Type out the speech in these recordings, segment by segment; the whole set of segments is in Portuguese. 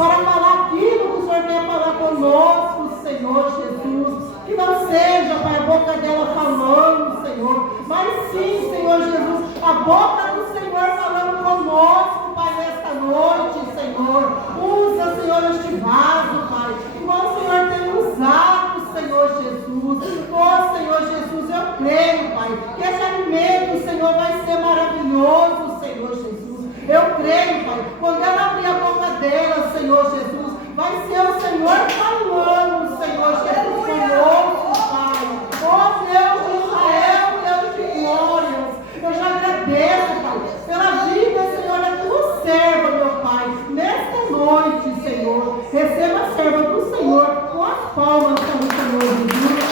para falar aquilo que o Senhor quer falar conosco, Senhor Jesus. Que não seja, Pai, a boca dela falando, Senhor, mas sim, Senhor Jesus, a boca do Senhor falando conosco, Pai, nesta noite, Senhor. Usa, Senhor, este vaso, Pai, igual o Senhor tem usado, Senhor Jesus. Oh, Senhor Jesus, eu creio, Pai, que esse alimento, Senhor, vai ser maravilhoso, Senhor Jesus. Eu creio, Pai, quando ela abrir a boca dela, Senhor Jesus, vai ser o Senhor falando, Senhor Jesus, conosco, Pai. Oh, Deus de Israel, Deus de glórias, eu já agradeço, Pai, pela vida, Senhor, da tua serva, meu Pai, nesta noite, Senhor. Receba a serva do Senhor com as palmas para o Senhor Jesus.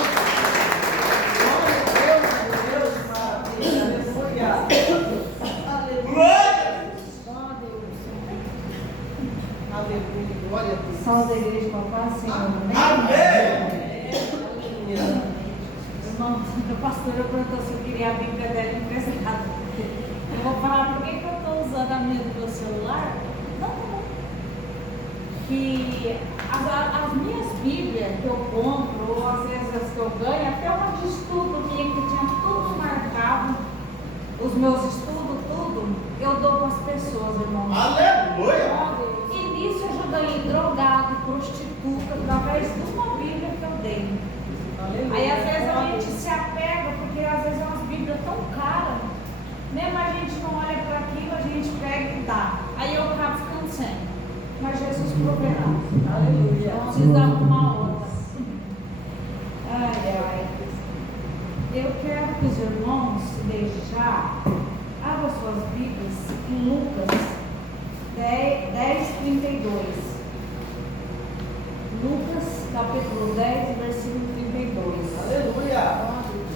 São da igreja com a paz, Senhor. Amém. Irmão, a pastora perguntou se eu queria a Bíblia dela emprestada. Eu vou falar por que eu estou usando a minha do meu celular. Não. Que as minhas Bíblias que eu compro, ou às vezes as que eu ganho, até uma de estudo minha que tinha tudo marcado, os meus estudos, tudo, eu dou para as pessoas, irmão. Aleluia! E nisso eu já ganhei drogado, prostituta, através de uma Bíblia que eu dei. Aleluia. Aí às vezes a gente se apega, porque às vezes é umas Bíblias tão caras, mesmo a gente não olha para aquilo, a gente pega e dá. Aí eu acabo ficando sem. Mas Jesus proverá. Aleluia. Então vocês dão uma outra. Ai, ai. Eu quero que os irmãos, desde já, abram suas Bíblias em Lucas 10:32. Lucas, capítulo 10, versículo 32. Aleluia!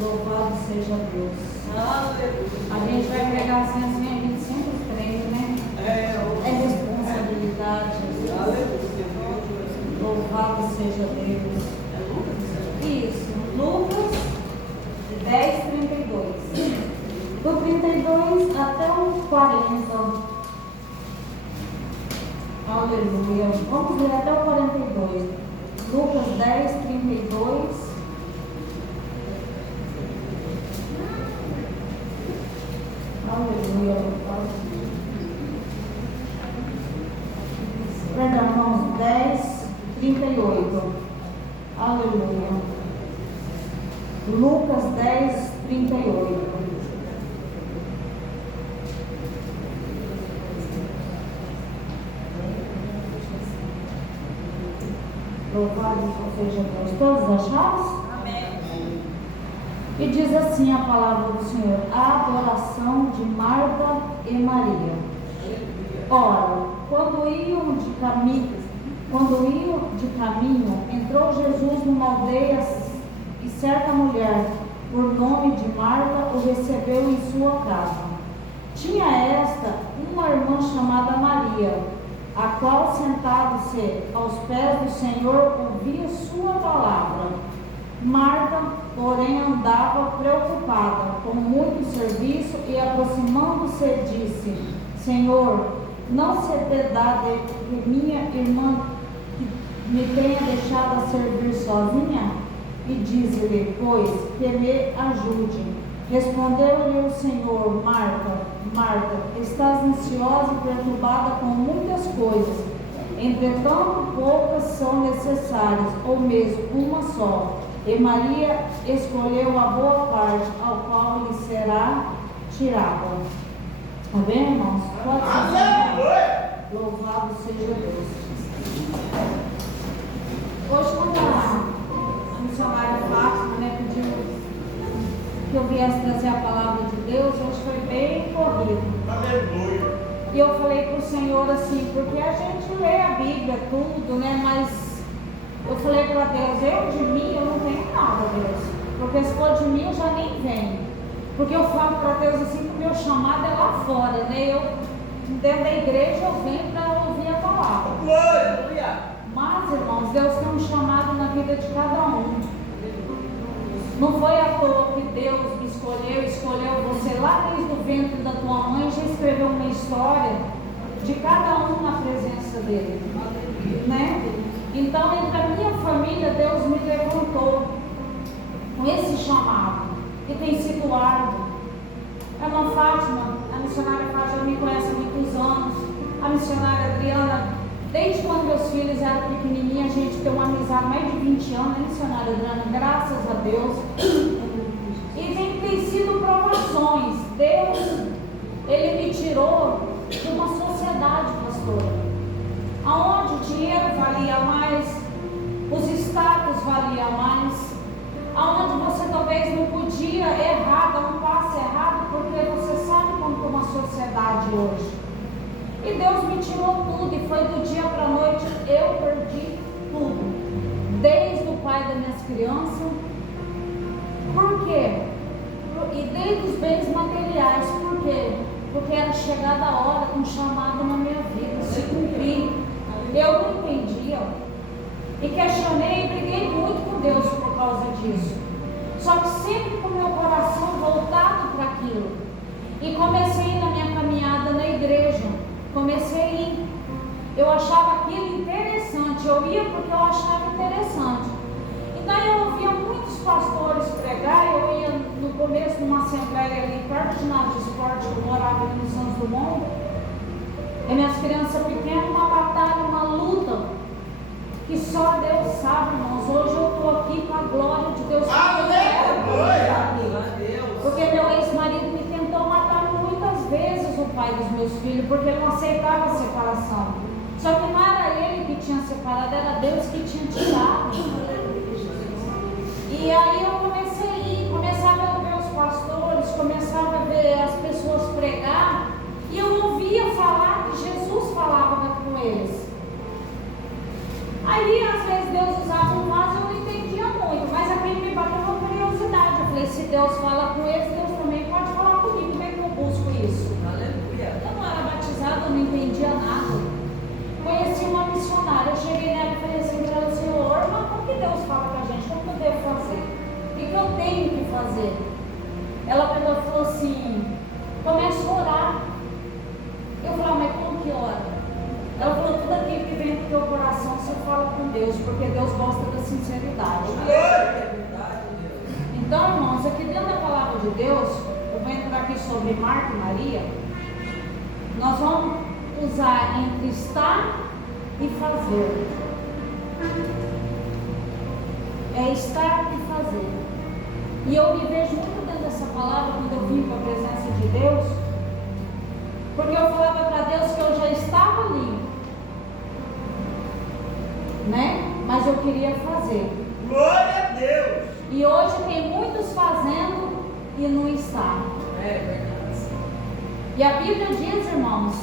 Louvado seja Deus. Aleluia! A gente vai pregar assim, a gente sempre treina, né? É responsabilidade. Aleluia! Louvado seja Deus. Isso, Lucas 10:32. Do 32 até o 40. Aleluia. Vamos ler até o 42. Lucas 10:32. Aleluia. Perdão, irmãos, 10:38. Aleluia. Lucas 10:38. Louvado seja Deus. Todos acharam? Amém. E diz assim a palavra do Senhor: a adoração de Marta e Maria. Ora, quando iam de caminho, entrou Jesus numa aldeia e certa mulher, por nome de Marta, o recebeu em sua casa. Tinha esta uma irmã chamada Maria, a qual, sentado-se aos pés do Senhor, ouvia sua palavra. Marta, porém, andava preocupada com muito serviço e, aproximando-se, disse: Senhor, não se te dá que minha irmã me tenha deixado a servir sozinha? E diz-lhe, pois, que me ajude. Respondeu-lhe o Senhor: Marta, Marta, estás ansiosa e perturbada com muitas coisas, entretanto poucas são necessárias, ou mesmo uma só. E Maria escolheu a boa parte, ao qual lhe será tirada. Amém, irmãos? Pode ser. Louvado seja Deus. Hoje, quando a missionária Fátima, né, pediu que eu viesse trazer a palavra de Deus, hoje foi bem corrido. Aleluia! E eu falei para o Senhor assim, porque a gente lê a Bíblia, tudo, né? Mas eu falei para Deus, eu de mim eu não tenho nada, Deus. Porque se for de mim eu já nem venho. Porque eu falo para Deus assim que o meu chamado é lá fora, né? Eu, dentro da igreja, eu venho para ouvir a palavra. Aleluia! Mas, irmãos, Deus tem um chamado na vida de cada um. Não foi à toa que Deus me escolheu você lá desde o ventre da tua mãe, já escreveu uma história de cada um na presença dele. Então, entre a minha família, Deus me levantou com esse chamado, que tem sido árduo. A irmã Fátima, a missionária Fátima me conhece há muitos anos, a missionária Adriana, desde quando meus filhos eram pequenininhos, a gente tem uma amizade há mais de 20 anos, a missionária Adriana, graças a Deus. E tem sido provações. Deus, Ele me tirou de uma sociedade, pastora, aonde o dinheiro valia mais, os status valia mais, aonde você talvez não podia errar, dar um passo errado, porque você sabe como é uma sociedade hoje. E Deus me tirou tudo, e foi do dia para a noite, eu perdi tudo, desde o pai das minhas crianças. Por quê? E desde os bens materiais. Por quê? Porque era chegada a hora, um chamado na minha vida, se cumprir. Eu não entendia. E questionei e briguei muito com Deus por causa disso. Só que sempre com o meu coração voltado para aquilo. E comecei na minha caminhada na igreja. Comecei a ir. Eu achava aquilo interessante. Eu ia porque eu achava interessante. Então eu ouvia muitos pastores pregar. Eu ia no começo numa assembleia ali perto de ginásio de esporte, eu morava ali no Santos Dumont. E minhas crianças pequenas, uma batalha, uma luta, que só Deus sabe, irmãos. Hoje eu estou aqui com a glória de Deus. Porque meu ex-marido me tentou matar muitas vezes, o pai dos meus filhos, porque ele não aceitava a separação. Só que não era ele que tinha separado, era Deus que tinha tirado. E aí eu comecei a ir, começava a ver os pastores, começava a ver as pessoas pregar, e eu ouvia falar que Jesus falava com eles. Aí às vezes Deus usava um vaso, eu não entendia muito, mas aquele me bateu uma curiosidade. Eu falei, se Deus fala com eles, Deus também pode falar comigo. Como é que eu busco isso? Aleluia. Eu não era batizada, eu não entendia nada. Conheci uma missionária, eu cheguei nela e falei assim para ela, Senhor, mas como que Deus fala com a gente? Como que eu devo fazer? O que eu tenho que fazer? Ela pegou e falou assim, começa a orar. Eu falei, mas como que ora? Ela falou, tudo aquilo que vem do teu coração, você fala com Deus, porque Deus gosta da sinceridade. Então, irmãos, aqui dentro da palavra de Deus, eu vou entrar aqui sobre Marta e Maria. Nós vamos usar entre estar e fazer. É estar e fazer. E eu me vejo muito dentro dessa palavra quando eu vim para a presença de Deus, porque eu falava para Deus que eu já estava ali, né? Mas eu queria fazer. Glória a Deus! E hoje tem muitos fazendo e não está. É verdade. E a Bíblia diz, irmãos,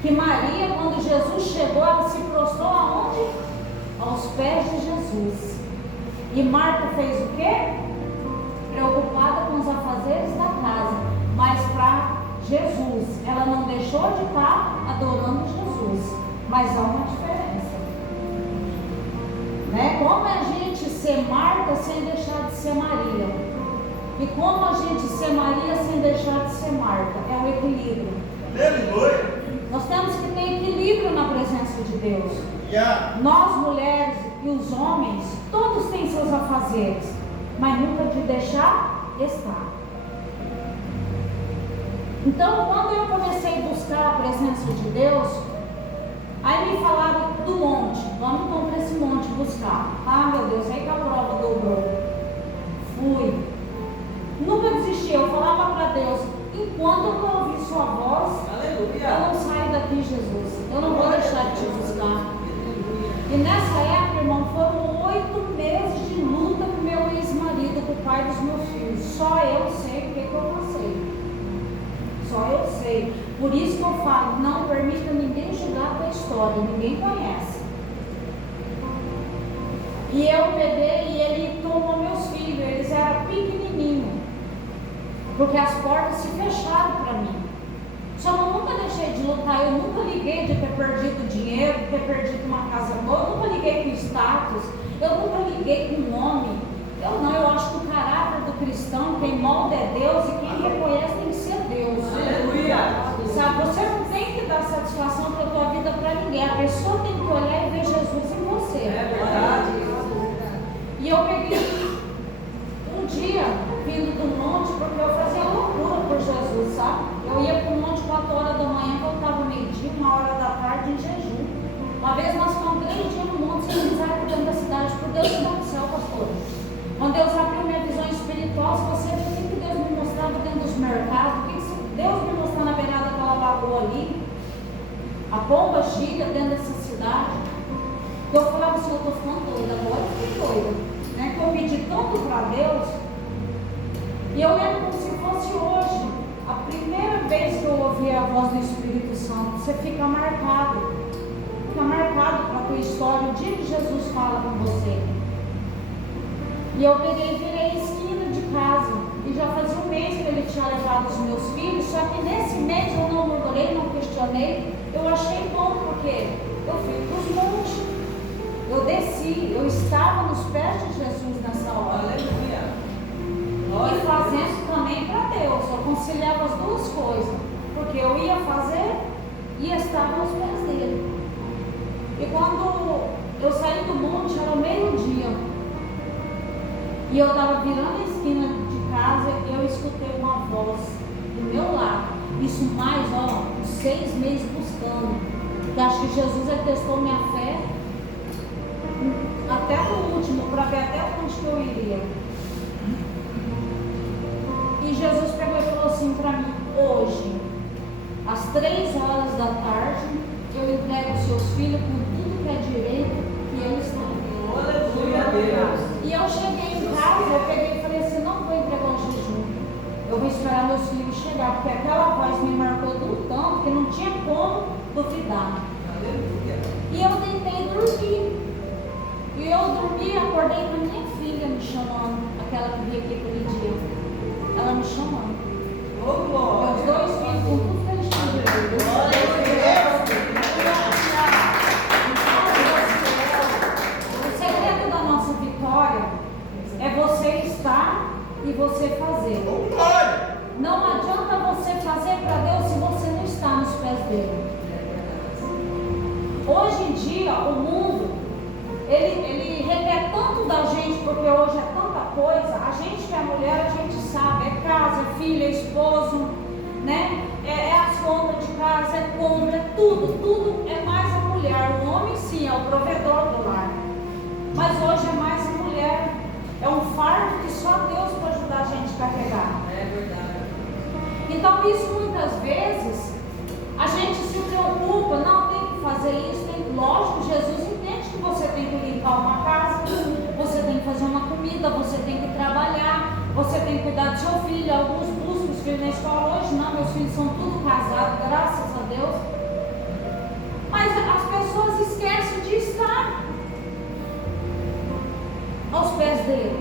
que Maria, quando Jesus chegou, ela se prostrou aonde? Aos pés de Jesus. E Marta fez o quê? Preocupada com os afazeres da casa, mas para Jesus. Ela não deixou de estar adorando Jesus, mas há uma diferença, né? Como a gente ser Marta sem deixar de ser Maria, e como a gente ser Maria sem deixar de ser Marta, é o equilíbrio. Aleluia! Nós temos que ter equilíbrio na presença de Deus. Nós mulheres e os homens, todos têm seus afazeres, mas nunca de deixar estar. Então, quando eu comecei a buscar a presença de Deus, aí me falava do monte, vamos então para esse monte buscar. Ah, meu Deus, aí que a prova dobrou. Fui. Nunca desisti, eu falava para Deus, enquanto eu não ouvir sua voz, Aleluia. eu não saio daqui, Jesus. Eu não vou deixar de te buscar. E nessa época, irmão, foram 8 meses de luta com meu ex-marido, com o pai dos meus filhos. Só eu sei o que eu passei. Só eu sei. Por isso que eu falo, não permita ninguém julgar a tua história, ninguém conhece. E eu peguei e ele tomou meus filhos, eles eram pequenininhos, porque as portas se fecharam para mim. Só que eu nunca deixei de lutar, eu nunca liguei de ter perdido dinheiro, de ter perdido uma casa boa, eu nunca liguei com status, eu nunca liguei com nome. Eu acho que o caráter do cristão, quem molda é Deus e quem reconhece tem que ser Deus. Aleluia. Sabe, você não tem que dar satisfação para a tua vida para ninguém, a pessoa tem que olhar e ver Jesus em você. evangelizar aqui dentro da cidade, por Deus que está no céu, pastor. Quando Deus abriu minha visão espiritual, se você vê o que Deus me mostrava dentro dos mercados, o que Deus me mostrou na beirada daquela lagoa ali, a pomba gira dentro dessa cidade. Eu falava assim, eu estou ficando doida, agora eu fiquei doida, né? Que eu pedi tanto para Deus, e eu lembro como se fosse hoje, a primeira vez que eu ouvi a voz do Espírito Santo. Você fica marcado para a tua história, o dia que Jesus fala com você. E eu peguei e virei a esquina de casa, e já fazia um mês que ele tinha levado os meus filhos, só que nesse mês eu não murmurei, não questionei, eu achei bom, porque eu fui para os montes, eu desci, eu estava nos pés de Jesus nessa hora. Aleluia. E fazendo também para Deus, eu conciliava as duas coisas, porque eu ia fazer e estava aos pés dele. E quando eu saí do monte, era meio-dia, e eu estava virando a esquina de casa, e eu escutei uma voz do meu lado. Isso mais, uns 6 meses buscando. Eu acho que Jesus testou minha fé até o último, para ver até onde que eu iria. E Jesus pegou e falou assim para mim: hoje, às 3 horas da tarde, eu entrego os seus filhos com tudo que é direito, e eles estão vendo. Aleluia, Deus. E eu cheguei em casa, eu peguei e falei assim: não vou entregar o jejum, eu vou esperar meus filhos chegar, porque aquela voz me marcou de um tanto que não tinha como duvidar. Aleluia. E eu tentei dormir. E eu dormi, acordei com a minha filha me chamando, aquela que veio aqui aquele dia. Ela me chamando. Ô, glória. Meus 2 filhos com tudo que eles tinham direito. O segredo da nossa vitória é você estar e você fazer. Ô, glória. Não adianta você fazer para Deus se você não está nos pés dele. Hoje em dia, o mundo, ele requer tanto da gente, porque hoje é tanta coisa. A gente que é mulher, a gente sabe, é casa, é filho, é esposo, né? É as contas de casa, é compra, é tudo é mais a mulher. O homem sim, é o provedor do lar, mas hoje é mais a mulher. É um fardo que só Deus pode ajudar a gente a carregar. É verdade. Então isso muitas vezes a gente se preocupa, não tem que fazer isso, lógico, Jesus entende que você tem que limpar uma casa, você tem que fazer uma comida, você tem que trabalhar, você tem que cuidar do seu filho. Alguns buscam os filhos na escola hoje, não, meus filhos são tudo casados, graças a Deus. Mas as pessoas esquecem de estar aos pés dele.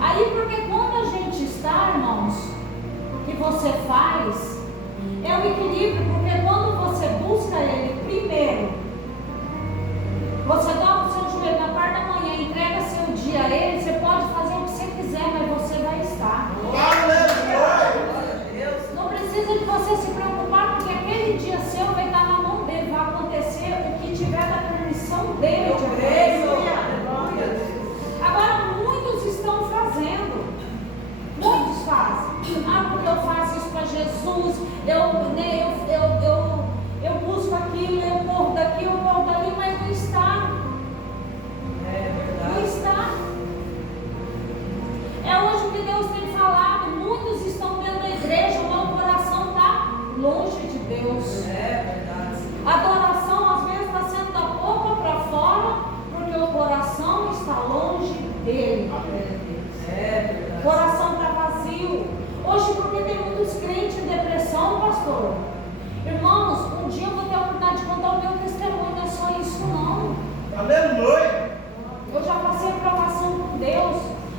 Aí, porque quando a gente está, irmãos, que você faz, é o equilíbrio, porque quando você busca ele primeiro, você dobra o seu joelho na parte da manhã, entrega seu dia a ele, você pode fazer o que você quiser, mas você vai estar. Não precisa de você se preocupar, porque aquele dia seu vai estar na mão dele, vai acontecer o que tiver da permissão dele de acontecer. Agora, muitos estão fazendo, muitos fazem. Porque eu faço isso para Jesus, eu busco aquilo, eu corro daqui, eu corro dali, mas não está. É verdade. Não está. É hoje que Deus tem falado. Muitos estão dentro da igreja, mas o coração está longe de Deus. É verdade. A adoração às vezes está sendo da boca para fora, porque o coração está longe dele. É verdade. O coração está vazio. Hoje, porque tem muitos crentes em depressão, pastor. Irmãos, um dia eu vou ter a oportunidade de contar o meu testemunho, não é só isso não. Aleluia. Eu já passei provação com Deus.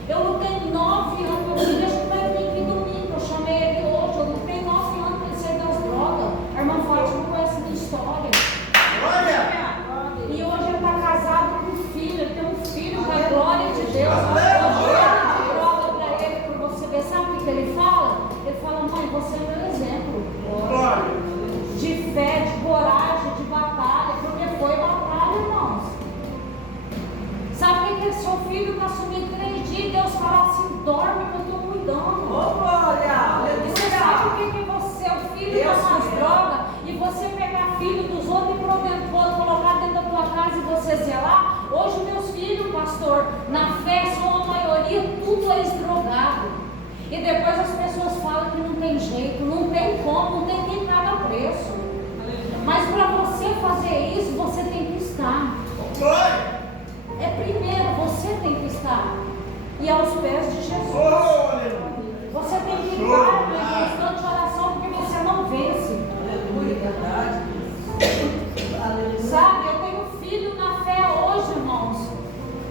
Eu lutei 9 anos, meu filho acho que vai vir aqui domingo, eu chamei ele hoje. Eu lutei 9 anos para ele sair das drogas. A irmã Forte não conhece a minha história. Glória. E hoje ele está casado com um filho, ele tem um filho, para a glória de Deus. Sabe o que ele fala? Ele fala: mãe, você é meu exemplo de fé, de coragem, de batalha, porque foi batalha, irmãos. Sabe o que é seu filho está sumindo 3 dias e Deus fala assim: dorme que eu estou cuidando. Ô, glória. E você sabe o que você, o filho está nas drogas, e você pegar filho dos outros e colocar casa e você zelar. Hoje meus filhos, pastor, na fé são a maioria, tudo ex-drogado. E depois as pessoas falam que não tem jeito, não tem como, não tem quem paga preço. Mas para você fazer isso, você tem que estar. É primeiro, você tem que estar. E aos pés de Jesus. Você tem que estar em constante oração, porque você não vence. Aleluia, verdade. Sabe, eu tenho um filho na fé hoje, irmãos.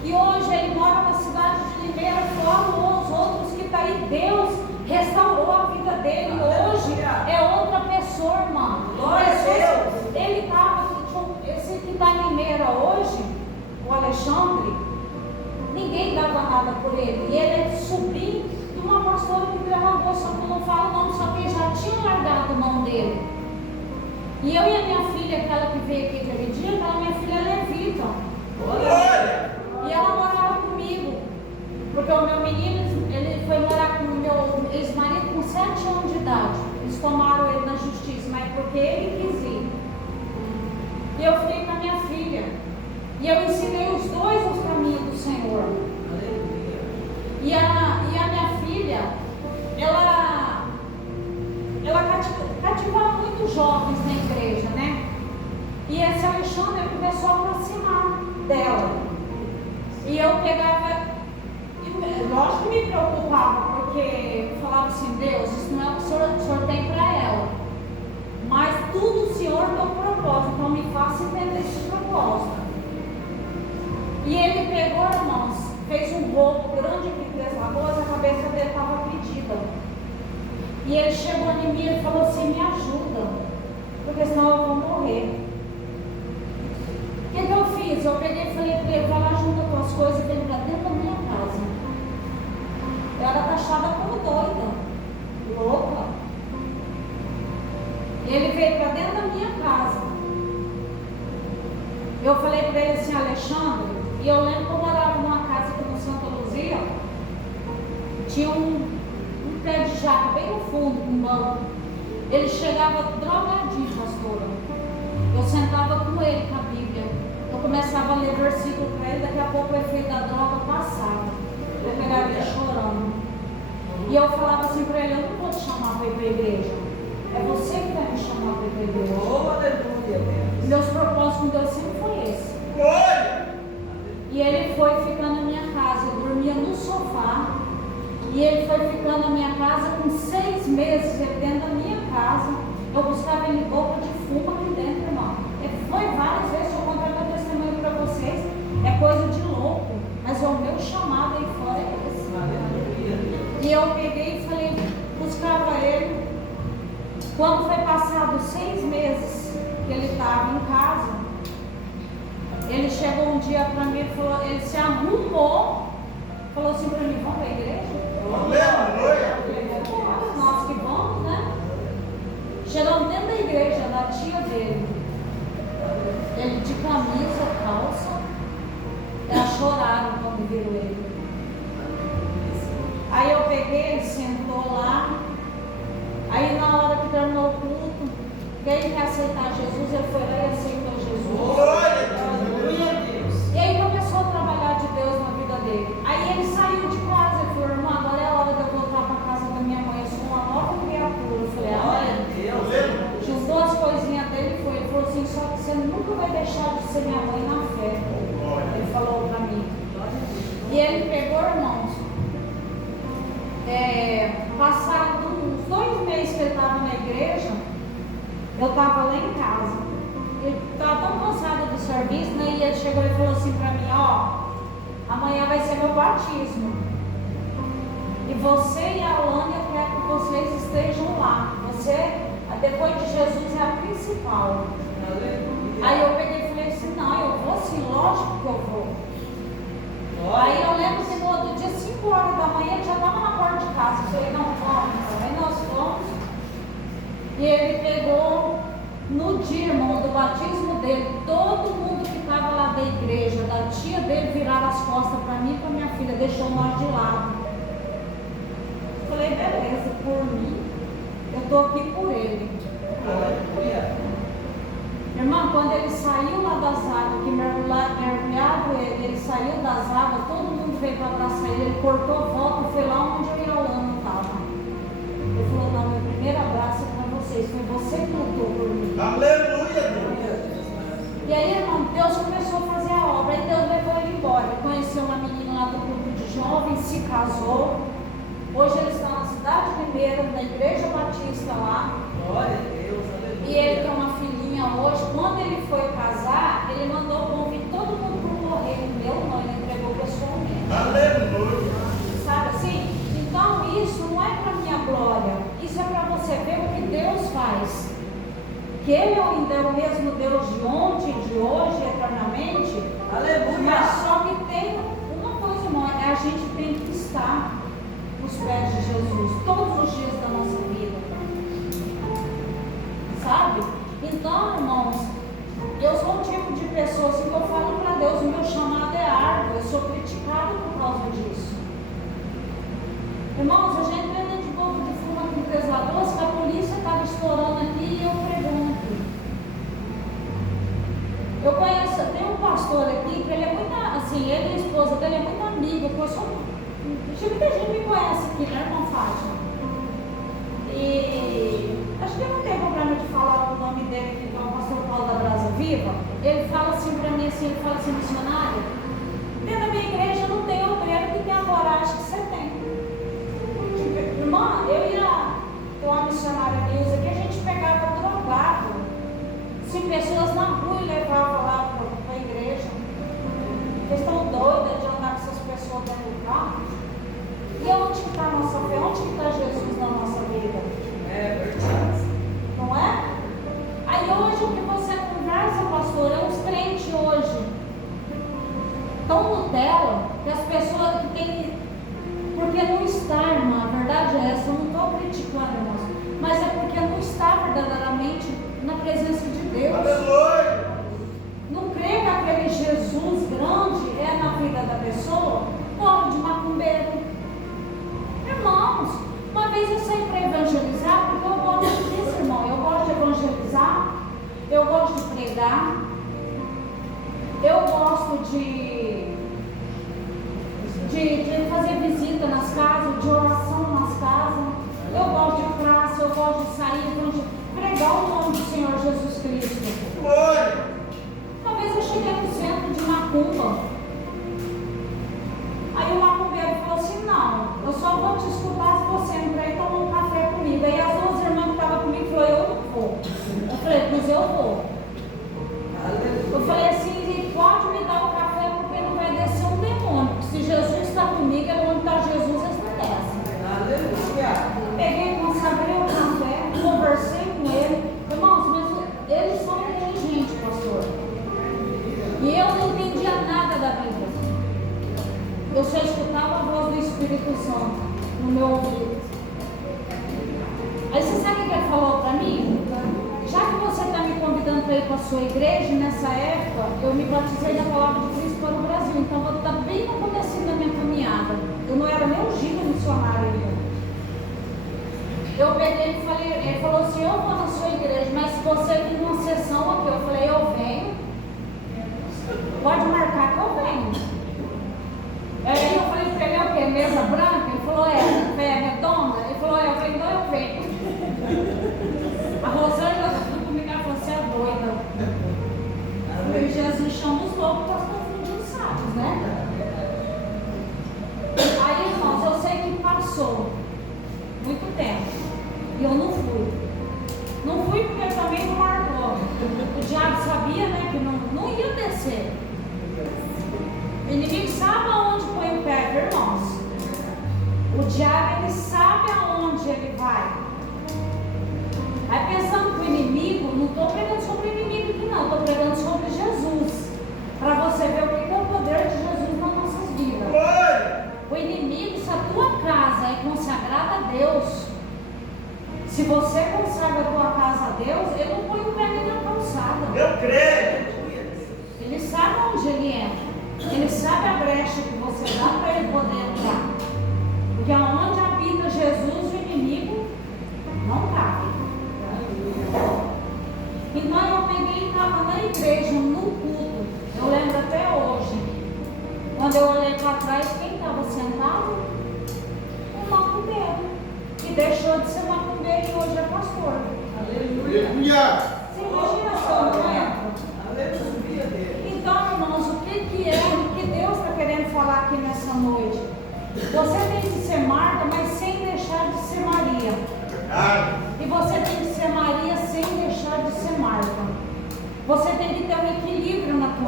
E hoje ele mora na cidade de Limeira, fora os outros que está aí. Deus restaurou a vida dele. Hoje é outra pessoa, irmão. Glória a Deus. Ele estava, esse que está em Limeira hoje, o Alexandre, ninguém dava nada por ele. E ele é sobrinho de uma pastora que levantou, só que eu não falo o nome, só que já tinha largado a mão dele. E eu e a minha filha, aquela que veio aqui aquele dia, aquela minha filha é levita. E ela morava comigo. Porque o meu menino, ele foi morar com o meu ex-marido com 7 anos de idade. Eles tomaram ele na justiça, mas porque ele quis ir. E eu fiquei com a minha filha. E eu ensinei os dois os caminhos do Senhor. E a minha filha, ela cativava muitos jovens na igreja, né? E esse Alexandre começou a aproximar dela. E eu pegava, lógico que me preocupava, porque eu falava assim, Deus, isso não é o que o Senhor tem para ela. Mas tudo o Senhor tem um propósito, então me faça entender esse propósito. E ele pegou, irmãos, fez um rolo grande aqui em Três Lagoas, a cabeça dele estava pedida. E ele chegou em mim e falou assim, me ajuda, porque senão eu vou morrer. O que eu fiz? Eu peguei e falei para ele, vai lá, junta tuas coisas e vem para dentro da minha casa. Eu era taxada como doida, louca. E ele veio para dentro da minha casa. Eu falei para ele assim, Alexandre, e eu lembro que eu morava numa casa aqui no Santa Luzia, tinha um pé de jaca bem no fundo, com um banco. Ele chegava drogadinho, pastora. Eu sentava com ele com a Bíblia. Eu começava a ler versículo para ele, daqui a pouco o efeito da droga passava. Eu pegava ele chorando. E eu falava assim para ele, eu não vou te chamar para ir para a igreja. É você que vai me chamar para ir para a igreja. Oh, aleluia, Deus. Meus propósitos com Deus sempre foi esse. E ele foi ficando na minha casa, eu dormia no sofá. E ele foi ficando na minha casa com 6 meses, ele dentro da minha casa. Eu buscava ele boca de fumo aqui dentro, irmão. Ele foi várias vezes, eu contei meu testemunho para vocês. É coisa de louco, mas o meu chamado aí fora é esse. Aleluia. E eu peguei e falei, buscava ele. Quando foi passado 6 meses que ele estava em casa, ele chegou um dia para mim e falou, ele se arrumou, falou assim para mim, vamos para a igreja? Nós que vamos, né? Chegamos dentro da igreja da tia dele. Ele de camisa, calça. Elas choraram quando viram ele. Aí eu peguei, ele sentou lá. Aí na hora que terminou o culto, quem quer aceitar Jesus, ele foi lá e aceitou Jesus. Glória a Deus. E aí começou a trabalhar de Deus na vida dele. Aí ele saiu de casa e falou, irmã, agora é a hora de eu voltar para a casa da minha mãe, eu sou uma nova criatura. Eu falei, Glória a Deus. juntou as coisinhas dele e foi. Ele falou assim, só que você nunca vai deixar de ser minha mãe na fé. Ele falou para mim. E ele pegou, irmãos, passado uns 2 meses que ele estava na igreja, eu estava lá em casa. Ele estava tão cansado do serviço, né? E ele chegou e falou assim para mim, ó, amanhã vai ser meu batismo. E você e a Alane, eu quero que vocês estejam lá. Você, depois de Jesus, é a principal. Aí eu peguei e falei assim, não, eu vou sim, lógico que eu vou. Aí eu lembro que no outro dia, 5 horas da manhã, ele já estava na porta de casa. Eu falei, não, vamos. Aí nós fomos. E ele pegou, no dia, irmão, do batismo dele, todo mundo que estava lá da igreja, da tia dele, viraram as costas para mim e para minha filha, deixou nós de lado. Eu falei, beleza, por mim, eu estou aqui por ele. Aleluia. Irmão, quando ele saiu lá das águas, que mergulhado ele saiu das águas, todo mundo veio para abraçar ele cortou a volta e foi lá onde o Iolano estava. Ele falou, não, meu primeiro abraço é para vocês, foi você que lutou por mim. Aleluia! E aí, irmão, Deus começou a fazer a obra, e Deus levou ele embora. Ele conheceu uma menina lá do grupo de jovens, se casou. Hoje ele está na cidade de Mineira, na igreja batista lá. Glória a Deus, aleluia. E ele tem uma filhinha hoje. Quando ele foi casar, ele mandou convidar todo mundo para o correio. Meu não, ele entregou pessoalmente. Aleluia! Sabe assim? Então isso não é para minha glória. Isso é para você ver o que Deus faz. Que Ele ainda é o mesmo Deus de ontem, de hoje, eternamente. Aleluia. Mas só que tem uma coisa, irmão, é a gente tem que estar nos pés de Jesus todos os dias da nossa vida. Sabe? Então, irmãos, eu sou um tipo de pessoa assim que eu falo para Deus, o meu chamado é árduo, eu sou criticado por causa disso. Irmãos, a gente anda de boca de fumo aqui no Teslador, que a polícia estava estourando aqui e eu pergunto. Eu conheço, tem um pastor aqui que ele é muito, assim, ele e a esposa dele é muito amiga, porque eu sou, muita gente me conhece aqui, né, irmã Fátima? E acho que não tem problema de falar o nome dele, que é o pastor Paulo da Brasa Viva. Ele fala assim para mim, assim, ele fala assim, missionária, dentro da minha igreja não tem obreiro que tem a coragem que você tem. Irmã, eu ia ter uma missionária Nilza que a gente pegava drogado. Se pessoas na rua e levava lá para a igreja. Eles estão doidas de andar com essas pessoas dentro do carro. E onde que está a nossa fé? Onde que está Jesus na nossa vida? É verdade. Não é? Aí hoje o que você conversa, pastor, é os crentes hoje. Tão Nutella, que as pessoas que têm. Porque não está, irmã, a verdade é essa, eu não estou criticando, irmãos, mas é porque não está verdadeiramente na presença de Deus. Aleluia! Não crê que aquele Jesus grande é na vida da pessoa, pobre de macumbeiro. Irmãos, uma vez eu saí para evangelizar, porque eu gosto disso, irmão, eu gosto de evangelizar, eu gosto de pregar, eu gosto de fazer visita nas casas, de oração nas casas. Eu gosto de praça, eu gosto de sair, pregar o nome do Senhor Jesus Cristo. Glória! Uma vez eu cheguei no centro de Macumba. Aí o macumbeiro falou assim, não, eu só vou te escutar se você entrar e tomar um café comigo. Aí as duas irmãs que estavam comigo falaram, eu não vou. Eu falei, mas eu vou. Eu falei assim, pode me dar o café porque não vai descer um demônio. Porque se Jesus está comigo, é onde está Jesus, eles não descem. Aleluia. Peguei, consagrei o café, conversei com ele. Irmãos, mas eles são inteligentes, pastor. E eu não entendia nada da Bíblia. Eu só escutava a voz do Espírito Santo no meu ouvido. Aí você sabe o que ele falou para mim? Já que você está me convidando para ir para a sua igreja, nessa época, eu me batizei na palavra de Cristo para o Brasil. Então eu vou estar bem no começo da minha caminhada. Eu não era nem ungida missionária ainda. Eu peguei e falei, ele falou assim, eu vou na sua igreja, mas se você vir numa sessão aqui, eu falei, eu venho. Pode marcar que eu venho. Aí eu falei para ele, é o quê? Mesa branca? Ele falou, pé redonda? Ele falou, eu falei, então eu venho. A Rosângela falou comigo, ela falou, você é doida. Eu falei, Jesus chama os loucos para confundir os sábios, né? Aí, irmãos, eu sei que passou muito tempo. E eu não fui. Não fui porque também não marcou. O diabo sabia, né, que não ia descer. O inimigo sabe aonde põe o pé, irmãos. O diabo, ele sabe aonde ele vai. Aí pensando que o inimigo, não estou pregando sobre o inimigo aqui não, estou pregando sobre Jesus. Para você ver o que é o poder de Jesus nas nossas vidas. O inimigo, se a tua casa é consagrada a Deus, se você consagra a tua casa a Deus, ele não põe o pé nem na calçada. Eu creio! Ele sabe onde ele entra. Ele sabe a brecha que você dá para ele poder entrar. Porque aonde habita Jesus, o inimigo não cabe. Então eu peguei e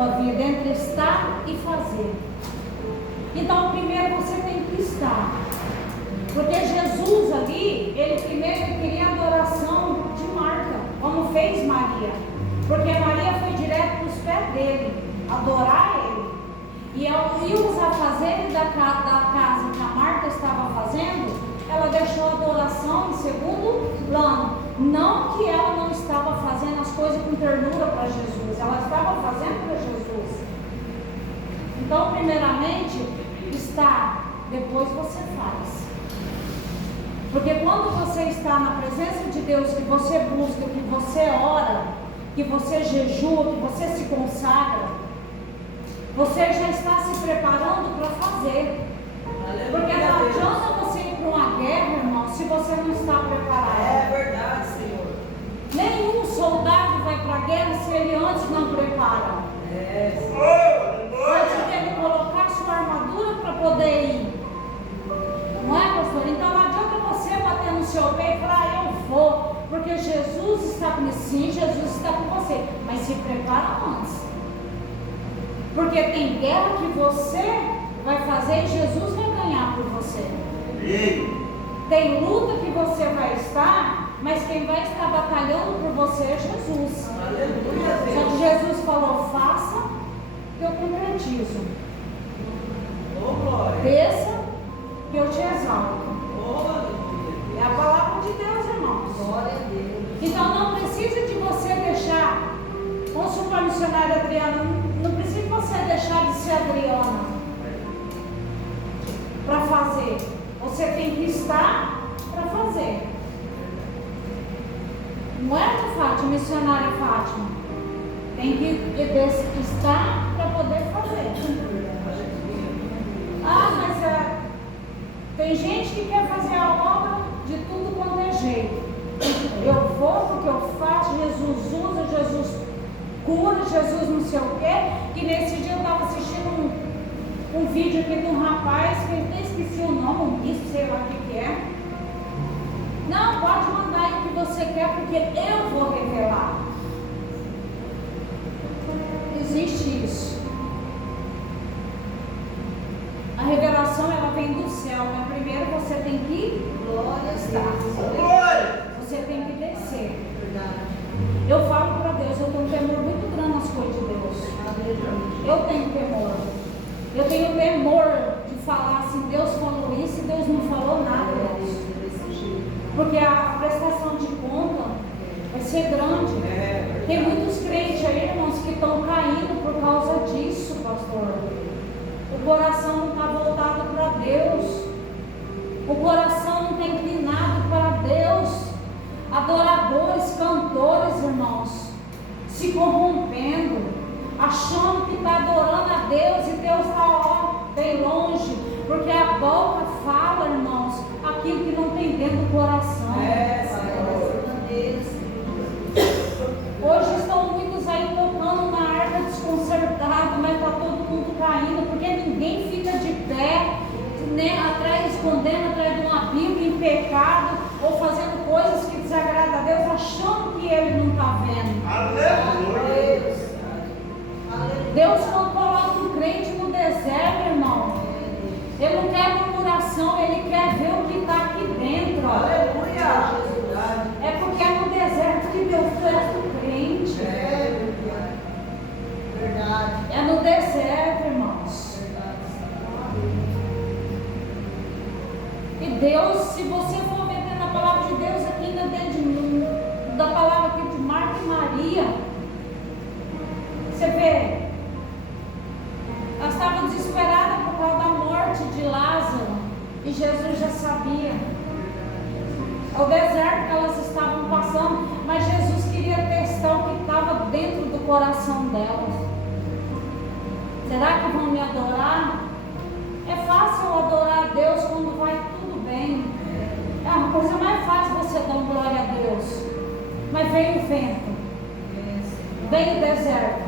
sua vida, entre estar e fazer. Então, primeiro você tem que estar. Porque Jesus ali, ele primeiro queria a adoração de Marta, como fez Maria. Porque Maria foi direto para os pés dele, adorar ele. E ao ir os afazeres da casa que a Marta estava fazendo, ela deixou a adoração em segundo plano. Não que ela não estava fazendo as coisas com ternura para Jesus, ela estava fazendo para Jesus. Então, primeiramente, está, depois você faz. Porque quando você está na presença de Deus, que você busca, que você ora, que você jejua, que você se consagra, você já está se preparando para fazer. Porque não adianta você ir para uma guerra, irmão, se você não está preparado. É verdade, Senhor. Nenhum soldado vai para a guerra se ele antes não prepara. Antes dele colocar sua armadura para poder ir. Não é, pastor? Então não adianta você bater no seu peito e falar, eu vou, porque Jesus está comigo. Sim, Jesus está com você, mas se prepara antes. Porque tem guerra que você vai fazer e Jesus vai ganhar por você. Tem luta que você vai estar, mas quem vai estar batalhando por você é Jesus. Aleluia, Só que Jesus falou, faça, que eu concretizo. Oh, glória. Desça, que eu te exalto. Oh, aleluia. É a palavra de Deus, irmãos. Glória a Deus. Então não precisa de você deixar, vamos supor a missionária Adriana, não precisa de você deixar de ser Adriana para fazer. Você tem que estar para fazer. Não é, Fátima, missionária Fátima? Tem que estar para poder fazer. Ah, mas tem gente que quer fazer a obra de tudo quanto é jeito. Eu vou porque eu faço, Jesus usa, Jesus cura, Jesus não sei o quê. Que nesse dia eu estava assistindo um vídeo aqui de um rapaz, que eu nem esqueci o nome, um bispo, sei lá o que é. Não, pode mandar aí o que você quer, porque eu vou revelar. Existe isso. A revelação, ela vem do céu, mas primeiro você tem que estar. Você tem que descer. Eu falo para Deus, eu tenho um temor muito grande nas coisas de Deus. Eu tenho temor. Eu tenho temor de falar assim, Deus falou isso e Deus não falou nada. Porque a prestação de conta vai ser grande. Tem muitos crentes aí, irmãos, que estão caindo por causa disso, pastor. O coração não está voltado para Deus. O coração não tem inclinado para Deus. Adoradores, cantores, irmãos, se corrompendo, achando que está adorando a Deus e Deus está bem longe, porque a boca fala, irmãos, aquilo que não tem dentro do coração. Hoje estão muitos aí tocando na harpa desconcertado, mas está todo mundo caindo, porque ninguém fica de pé, né, atrás, escondendo atrás de uma Bíblia em pecado, ou fazendo coisas que desagradam a Deus, achando que Ele não está vendo. Aleluia. Deus, quando coloca um crente no deserto, irmão, Ele não quer murmuração, Ele quer ver o que está aqui dentro. Aleluia. É porque é no deserto que Deus testa o crente. É no deserto, irmãos. E Deus, se você for ver na palavra de Deus aqui, ainda dentro da palavra aqui de Marta e Maria, você vê, elas estavam desesperadas por causa da morte de Lázaro, e Jesus já sabia. É o deserto que elas estavam passando, mas Jesus queria testar o que estava dentro do coração delas. Será que vão me adorar? É fácil adorar a Deus quando vai tudo bem. É uma coisa mais fácil você dar glória a Deus. Mas vem o vento, vem o deserto,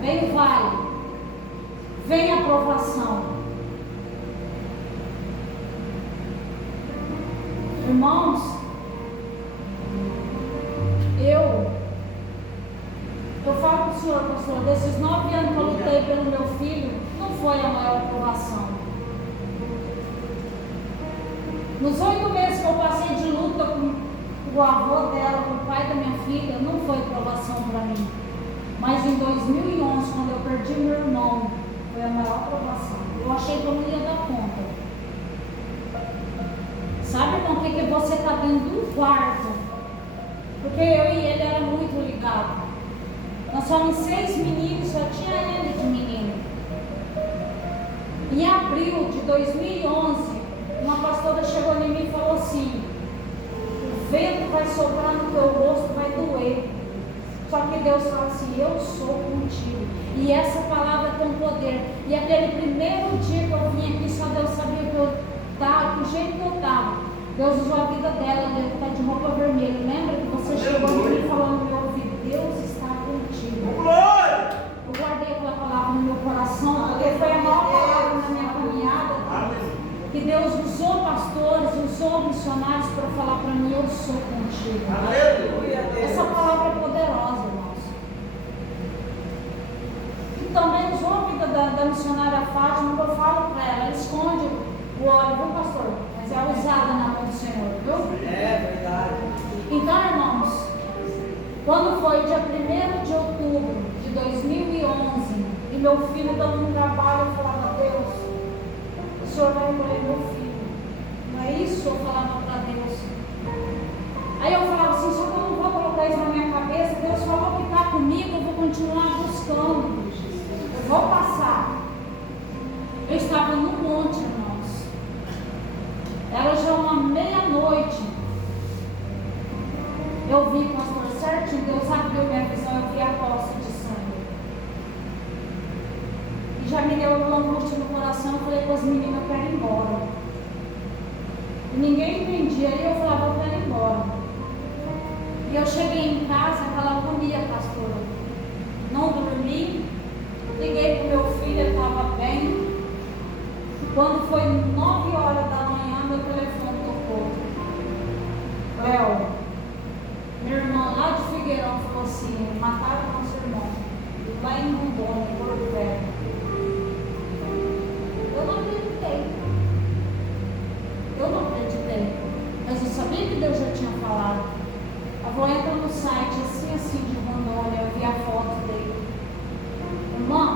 vem o vale, vem a provação. Irmãos, eu falo para o senhor, pastor, desses 9 anos que eu lutei pelo meu filho, não foi a maior provação. Nos 8 meses que eu passei de luta com o avô dela, com o pai da minha filha, não foi provação para mim. Mas em 2011, quando eu perdi meu irmão, foi a maior provação. Eu achei que eu não ia dar conta. Sabe, irmão, o que você está dentro do quarto? Porque eu e ele era muito ligado. Nós somos 6 meninos, só tinha ele de menino. Em abril de 2011, uma pastora chegou em mim e falou assim: o vento vai soprar no teu rosto, vai doer. Só que Deus fala assim: eu sou contigo. E essa palavra tem poder. E aquele primeiro dia que eu vim aqui, só Deus sabia que eu estava, do jeito que eu estava. Deus usou a vida dela, Deus está de roupa vermelha. Lembra que você chegou em mim e falou no meu ouvido: Deus está contigo. Eu guardei aquela palavra no meu coração, porque foi a maior palavra na minha caminhada. Que Deus usou pastores, usou missionários para falar para mim: eu sou contigo. Essa palavra é poderosa, irmãos. E também usou a vida da missionária Fátima, que eu falo para ela: ela esconde o óleo, viu, pastor? Mas é usada na mão do Senhor, viu? É verdade. Então, irmãos, quando foi dia 1º de outubro de 2011, e meu filho dando um trabalho, eu falava: Deus, o Senhor vai encolher meu filho. Não é isso? Eu falava para Deus. Aí eu falava assim: só que eu não vou colocar isso na minha cabeça. Deus falou que está comigo, eu vou continuar buscando. Eu vou passar. Eu estava no monte, irmãos. Era já uma meia-noite. Eu vi, pastor, certinho. Deus abriu minha visão, eu vi a poça de sangue. E já me deu uma angústia no coração. Eu falei com as meninas: eu quero ir embora. E ninguém entendia. Aí eu falava: eu quero ir embora. E eu cheguei em casa, aquela agonia, pastora. Não dormi. Liguei para o meu filho, ele estava bem. Quando foi 9 horas da manhã, meu telefone tocou. Léo, meu irmão lá de Figueirão falou assim: mataram nosso irmão. Lá em Rondônia, Porto Velho. Eu não acreditei. Eu não acreditei. Mas eu sabia que Deus já tinha falado. Eu vou entrar no site assim de Rondônia, eu vi a foto dele. Irmão,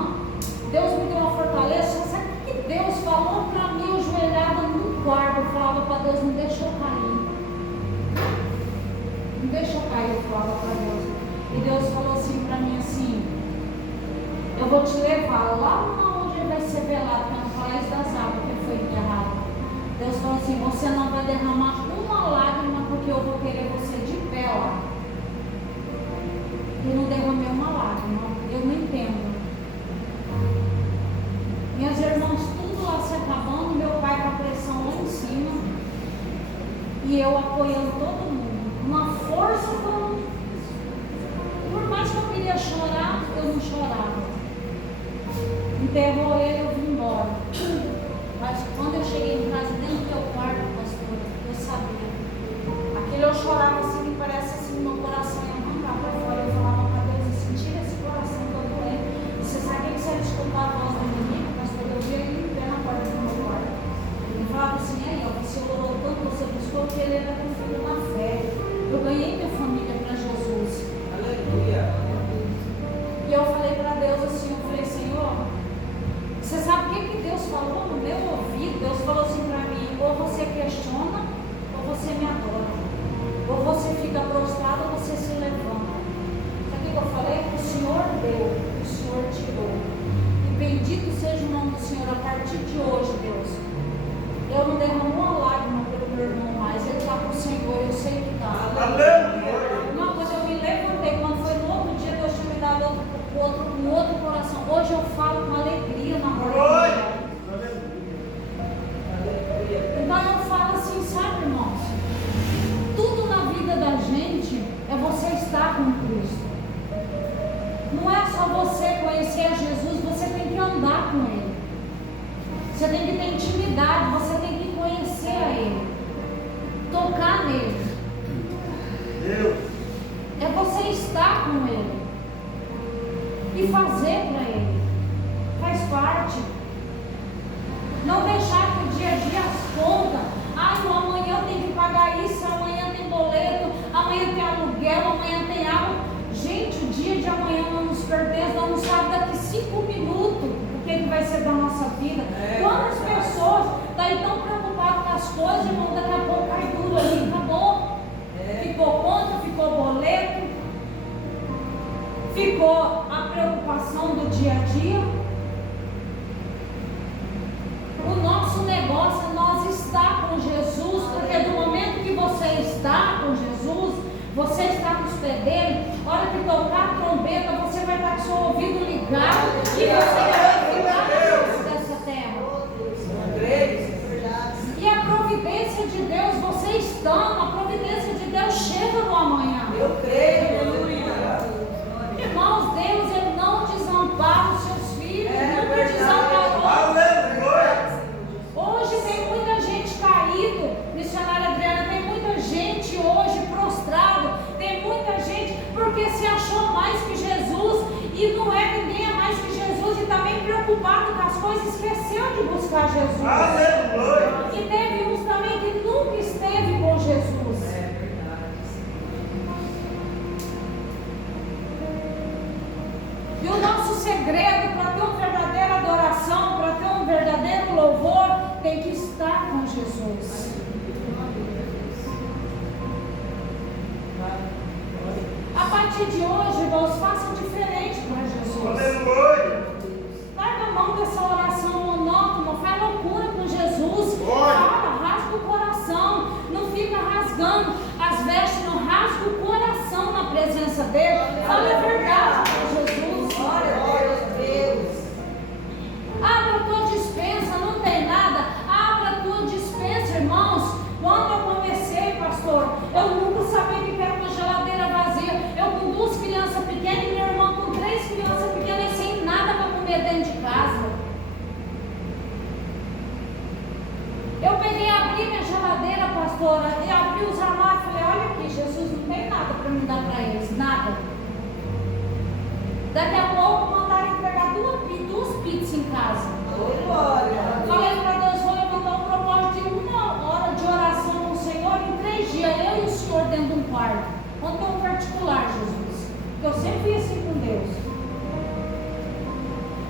Deus me deu uma fortaleza. Sabe o que Deus falou para mim, eu joelhada num quarto? Eu falava para Deus: não deixa eu cair. Não deixa eu cair, eu falava para Deus. E Deus falou assim para mim assim: eu vou te levar lá onde ele vai ser velado, no Palácio das Águas, que foi enterrado. Deus falou assim: você não vai derramar uma lágrima, porque eu vou querer você de pé lá. Eu não derramei uma lágrima. Eu não entendo. Minhas irmãs, tudo lá se acabando, meu pai com a pressão lá em cima, e eu apoiando todo mundo. Uma força que eu, por mais que eu queria chorar, eu não chorava. Enterrou ele, eu vim embora. Mas quando eu cheguei em casa, dentro do meu quarto, pastor, eu sabia. Aquilo eu chorava assim, me parece assim, meu coração ia arrancar para fora. Eu falava para Deus assim: tira esse coração que eu tô doendo. E você sabia que se ele escutar a voz do inimigo, pastor, eu via ele em pé na porta do meu quarto. Ele falava assim: aí, ó, você orou tanto, você buscou, que ele era com filho na fé. Eu ganhei minha família para Jesus. Aleluia. E eu falei para Deus assim: eu falei: Senhor, você sabe o que Deus falou no meu ouvido? Deus falou assim para mim: ou você questiona, ou você me adora. Ou você fica prostrado, ou você se levanta. Sabe o que eu falei? O Senhor deu, o Senhor tirou. E bendito seja o nome do Senhor a partir de hoje, Deus. Eu não derramo uma lágrima pelo meu irmão mais. Ele está com o Senhor, eu sei que está. Uma coisa, eu me levantei. Quando foi no outro dia, Deus tinha me dado um outro coração. Hoje eu falo com alegria na morte. Então eu falo assim, sabe, irmãos? Tudo na vida da gente é você estar com Cristo. Não é só você conhecer a Jesus, você tem que andar com Ele. Você tem que ter intimidade, você tem que conhecer a Ele. Tocar nele. Deus. É você estar com Ele. e fazer para Ele. Faz parte. Não deixar que o dia a dia as contas. Ai, amanhã eu tenho que pagar isso, amanhã tem boleto, amanhã tem aluguel, amanhã tem água. Gente, o dia de amanhã não nos pertence, não sabe daqui 5 minutos o que vai ser da nossa vida. Quantas pessoas daí tão preocupadas com as coisas, irmão, daqui a pouco cai tudo ali, acabou. Ficou conta, ficou boleto, ficou a preocupação do dia a dia. O nosso negócio é nós estar com Jesus, porque do momento que você está com Jesus, você está com os pés dele, a hora que tocar a trombeta, você vai estar com o seu ouvido ligado e você vai ficar dessa terra. E a providência de Deus, você estando, a providência de Deus chega no amanhã. Eu creio, aleluia. Irmãos, Deus, Ele não desampara os seus filhos, nunca desamparou. Aleluia. Hoje tem muita gente caído, missionária Adriana, tem muita gente hoje prostrado, tem muita gente porque se achou mais que Jesus e não é, ninguém é mais que Jesus e está bem preocupado com as coisas, esqueceu de buscar Jesus. Aleluia. E teve uns também que nunca esteve com Jesus. E o nosso segredo para ter uma verdadeira adoração, para ter um verdadeiro louvor, tem que estar com Jesus. A partir de hoje, irmãos, faça diferente para Jesus. Aleluia. Larga a mão dessa oração monótona, faz loucura com Jesus. Fala, rasga o coração, não fica rasgando as vestes, não rasga o coração na presença dele. Fala a verdade para Jesus. Glória a Deus. Abra a tua dispensa, não tem nada. Abra a tua dispensa, irmãos. Quando eu comecei, pastor, eu nunca sabia que era uma geladeira vazia. Eu com 2 crianças pequenas e minha irmã com 3 crianças pequenas e sem nada para comer dentro de casa. Eu peguei e abri minha geladeira, pastora, e abri os armários e falei, olha aqui, Jesus não tem nada para me dar para eles, nada. Daqui a pouco mandaram entregar 2 pizzas em casa. Glória. Falei para Deus, vou levantar um propósito de 1 hora de oração com o Senhor em 3 dias, eu e o Senhor dentro de um quarto. Vamos ter um particular, Jesus. Eu sempre fui assim com Deus.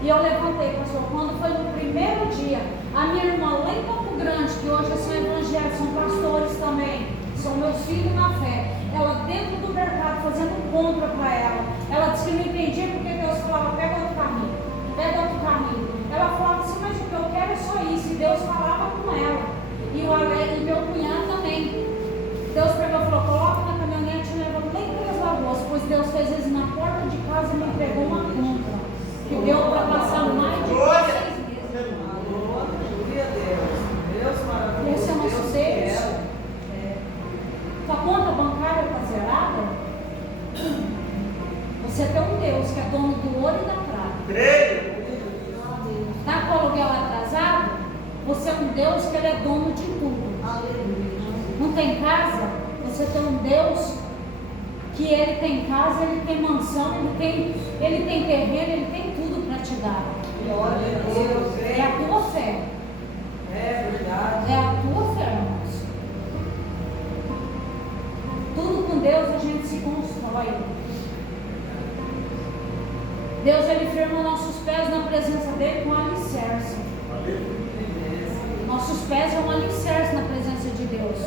E eu levantei, pastor, quando foi no primeiro dia, a minha irmã lá em Campo Grande, que hoje são evangélicos, são pastores também, são meus filhos na fé, ela dentro do mercado fazendo compra para ela. Ela disse que não entendia porque Deus falava, pega outro carrinho, pega outro carrinho. Ela falava assim, mas o que eu quero é só isso. E Deus falava com ela. E o Ale e meu cunhado também. Deus pegou e falou, coloca na caminhonete e leva nem pelas lagoas, pois Deus fez isso na porta de casa e me entregou uma compra. Que deu para passar mais de 6 meses. Aleluia, Deus. Deus maravilhoso. Esse é o nosso Deus. Sua conta bancária está zerada? Você tem um Deus que é dono do ouro e da prata. Creio. Está com o aluguel atrasado? Você é um Deus que ele é dono de tudo. Não tem casa? Você tem um Deus que ele tem casa, ele tem mansão, ele tem terreno, ele tem tudo para te dar. Glória a Deus. É a tua fé. É verdade. É a tua fé, irmãos. Tudo com Deus a gente se constrói. Deus, ele firma nossos pés na presença dele com alicerce. Nossos pés é um alicerce na presença de Deus.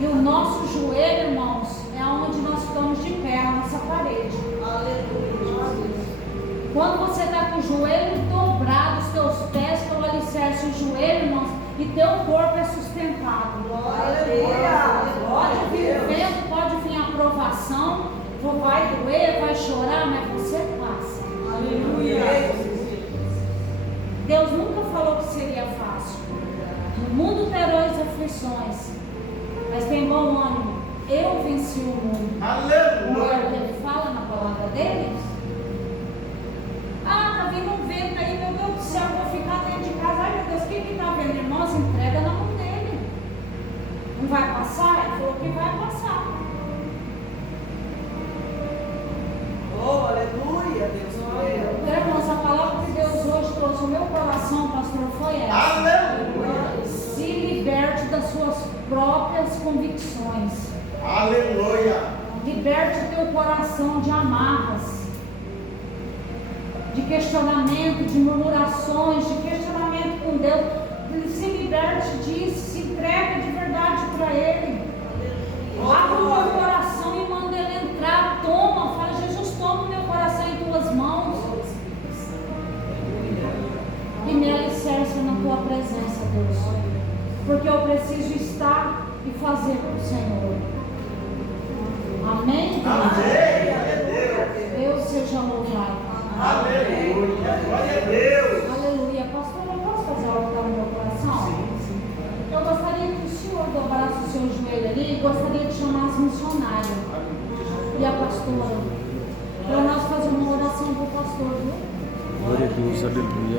E o nosso joelho, irmãos, é onde nós ficamos de pé, a nossa parede. Quando você está com o joelho dobrado, os teus pés pelo alicerce, o joelho, irmãos, e teu corpo é sustentado. Pode vir o vento, pode vir a provação, vai doer, vai chorar, mas você passa. Aleluia. Deus nunca falou que seria fácil. No mundo tereis aflições, mas tem bom ânimo. Eu venci o mundo. Aleluia. É o que ele fala na palavra dele. Ah, tá vindo um vento aí, meu Deus do céu, eu vou ficar dentro de casa. Ai, meu Deus, o que que tá vendo? Irmãos, entrega na mão dele. Não vai passar? Ele falou que vai passar. Oh, aleluia, Deus. de questionamento, de murmurações, de questionamento com Deus. Ele se liberte disso, se entrega de verdade para Ele. Abra o meu coração e manda Ele entrar. Toma, fala, Jesus, toma o meu coração em tuas mãos. E me alicerce na tua presença, Deus. Porque eu preciso estar e fazer para o Senhor. Amém? Deus seja louvado. Aleluia. Glória a Deus. Aleluia. Pastor, eu posso fazer algo no meu coração? Eu gostaria que o senhor dobrasse o seu joelho ali e gostaria de chamar as missionárias e a pastora para nós fazer uma oração para o pastor, viu? Glória a Deus, aleluia.